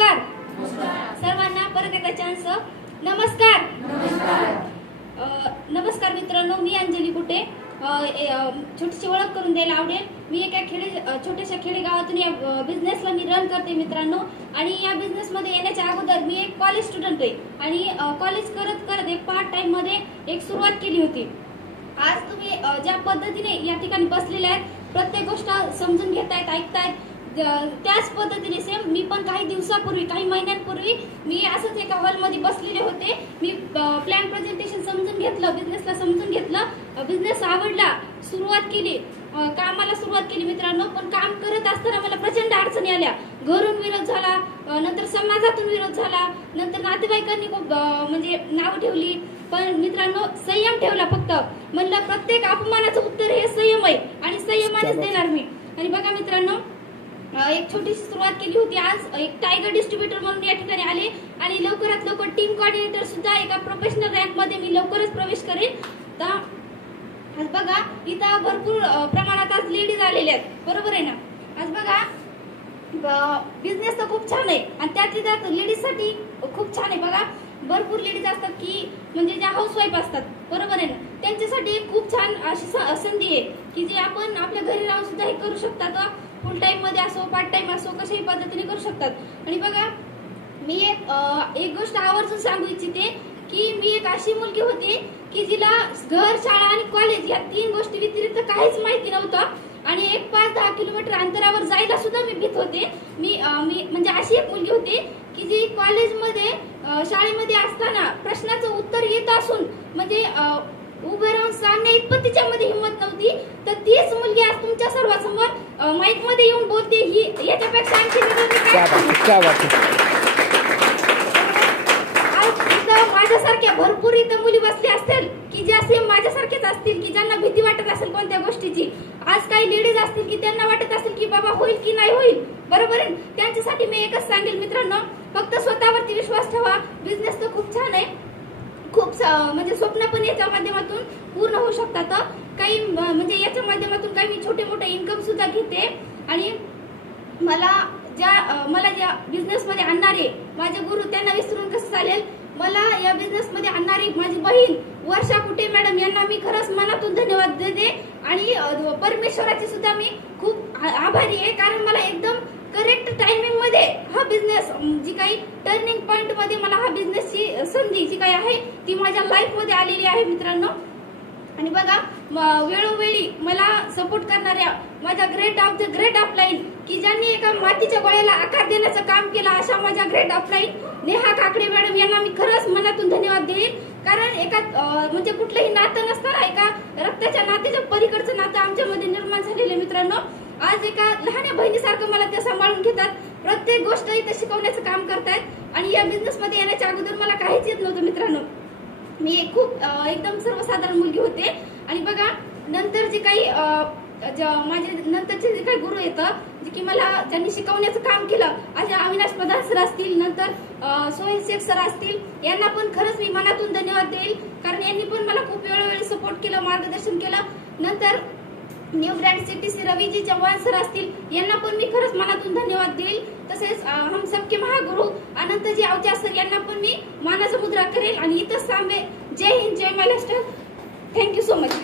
नमस्कार सर्वांना परत एकदा चान्स. नमस्कार नमस्कार मित्रांनो, मी अंजली कुटे. छोटीशी ओळख करून द्यायला आवडेल. मी एका छोट्याशा खेडेगावातून या बिझनेसला मी रन करते मित्रांनो. आणि या बिझनेस मध्ये येण्याच्या अगोदर मी एक कॉलेज स्टुडंट आहे आणि कॉलेज करत करत एक पार्ट टाइम मध्ये एक सुरुवात केली होती. आज तुम्ही ज्या पद्धतीने या ठिकाणी बसलेले आहेत, प्रत्येक गोष्ट समजून घेतायत, ऐकतायत, त्याच पद्धतीने सेम मी पण काही दिवसापूर्वी, काही महिन्यांपूर्वी मी असंच एका हॉलमध्ये बसलेले होते. मी प्लॅन प्रेझेंटेशन समजून घेतलं, बिझनेसला समजून घेतलं, बिझनेस आवडला, सुरुवात केली, कामाला सुरुवात केली मित्रांनो. पण काम करत असताना मला प्रचंड अडचणी आल्या. घरून विरोध झाला, नंतर समाजातून विरोध झाला, नंतर नातेवाईकांनी खूप म्हणजे नाव ठेवली. पण मित्रांनो संयम ठेवला. फक्त म्हणलं प्रत्येक अपमानाचं उत्तर हे संयम आहे आणि संयमानेच देणार मी. आणि बघा मित्रांनो, एक छोटीशी सुरुवात केली होती. आज एक टायगर डिस्ट्रीब्युटर म्हणून या ठिकाणी आले आणि लवकरात लवकर टीम कोऑर्डिनेटर सुद्धा एका प्रोफेशनल रँक मध्ये मी लवकरच प्रवेश करेन. तर आज बघा इथं भरपूर प्रमाणात आज लेडीज आलेल्या आहेत, बरोबर आहे ना. आज बघा बिझनेस तर खूप छान आहे आणि त्यातली त्यात लेडीज साठी खूप छान आहे. बघा भरपूर लेडीज असतात की म्हणजे ज्या हाऊसवाईफ असतात, बरोबर आहे ना, त्यांच्यासाठी खूप छान अशी संधी आहे की जे आपण आपल्या घरी राहून सुद्धा हे करू शकतात. फुल टाइम मध्ये असो, पार्ट टाइम असो, कशाही पद्धतीने करू शकतात. आणि बघा मी एक गोष्ट आवर्जून सांगू इच्छिते की मी एक अशी मुलगी होती की जिला घर, शाळा आणि कॉलेज या तीन गोष्टी व्यतिरिक्त काहीच माहिती नव्हतं आणि एक 5-10 किलोमीटर अंतरावर जायला सुद्धा मी भीत होते. मी म्हणजे अशी एक मुलगी होती की जी कॉलेजमध्ये, शाळेमध्ये असताना प्रश्नाचं उत्तर येत असून म्हणजे उभे राहून सांगण्या इतपत तिच्यामध्ये हिंमत नव्हती. तर तीच मुलगी आज तुमच्या सर्वांसमोर माईक मध्ये येऊन बोलते. ही याच्यापेक्षा आणखी माझ्यासारख्या भरपूर इथं मुली बसल्या असतील की ज्या सेम माझ्यासारख्याच असतील की ज्यांना भीती वाटत असेल कोणत्या गोष्टीची. आज काही लेडीज असतील की त्यांना वाटत असेल की बाबा होईल की नाही होईल, बरोबर आहे. त्यांच्यासाठी मी एकच सांगेल मित्रांनो, फक्त स्वतःवरती विश्वास ठेवा. बिझनेस तर खूप छान आहे, खूप म्हणजे स्वप्न पण याच्या माध्यमातून पूर्ण होऊ शकतात. काही म्हणजे याच्या माध्यमातून काही मी छोटे मोठे इन्कम सुद्धा घेते. आणि मला ज्या बिझनेस मध्ये आणणारे माझे गुरु, त्यांना विसरून कसं चालेल. मला या बिझनेस मध्ये आणणारी माझी बहीण वर्षा कुटे मॅडम यांना मी खरंच मनातून धन्यवाद देते. आणि परमेश्वराची सुद्धा मी खूप आभारी आहे, कारण मला एकदम करेक्ट टायमिंग मध्ये हा बिझनेस, जी काही टर्निंग पॉइंट मध्ये मला हा बिझनेसची संधी जी काही आहे ती माझ्या लाईफ मध्ये आलेली आहे मित्रांनो. आणि बघा वेळोवेळी मला सपोर्ट करणाऱ्या माझ्या ग्रेट अपलाईन की ज्यांनी एका मातीच्या गोळ्याला आकार देण्याचं काम केलं, अशा माझ्या great up line Neha Kakade madam यांना मी खरंच मनातून धन्यवाद देईन. कारण एका म्हणजे कुठलंही नातं नसताना एका रक्ताच्या नात्याच्या पलीकडचं नातं आमच्यामध्ये निर्माण झालेलं मित्रांनो. आज एका लहान बहिणीसारखं मला ते सांभाळून घेतात, प्रत्येक गोष्ट इथं शिकवण्याचं काम करतायत. आणि या बिझनेस मध्ये येण्याच्या अगोदर मला काहीच येत नव्हतं मित्रांनो. मी खूप एकदम सर्वसाधारण मुलगी होते. आणि बघा नंतर जे काही माझे नंतरचे जे काही गुरु येतं जे की मला ज्यांनी शिकवण्याचं काम केलं, अशा अविनाश प्रधान सर असतील, नंतर सोहेल शेख सर असतील, यांना पण खरंच मी मनातून धन्यवाद देईल. कारण यांनी पण मला खूप वेळोवेळी सपोर्ट केलं, मार्गदर्शन केलं. नंतर new brand CTC Raviji Chavan sir असतील, यांना पण मी खरंच मनातून धन्यवाद देईल. तसेच हम सबके महागुरु अनंतजी अवचार सर यांना पण मी मानाचा मुद्रा करेल. आणि इथंच थांबे. जय हिंद, जय महाराष्ट्र. Thank you so much.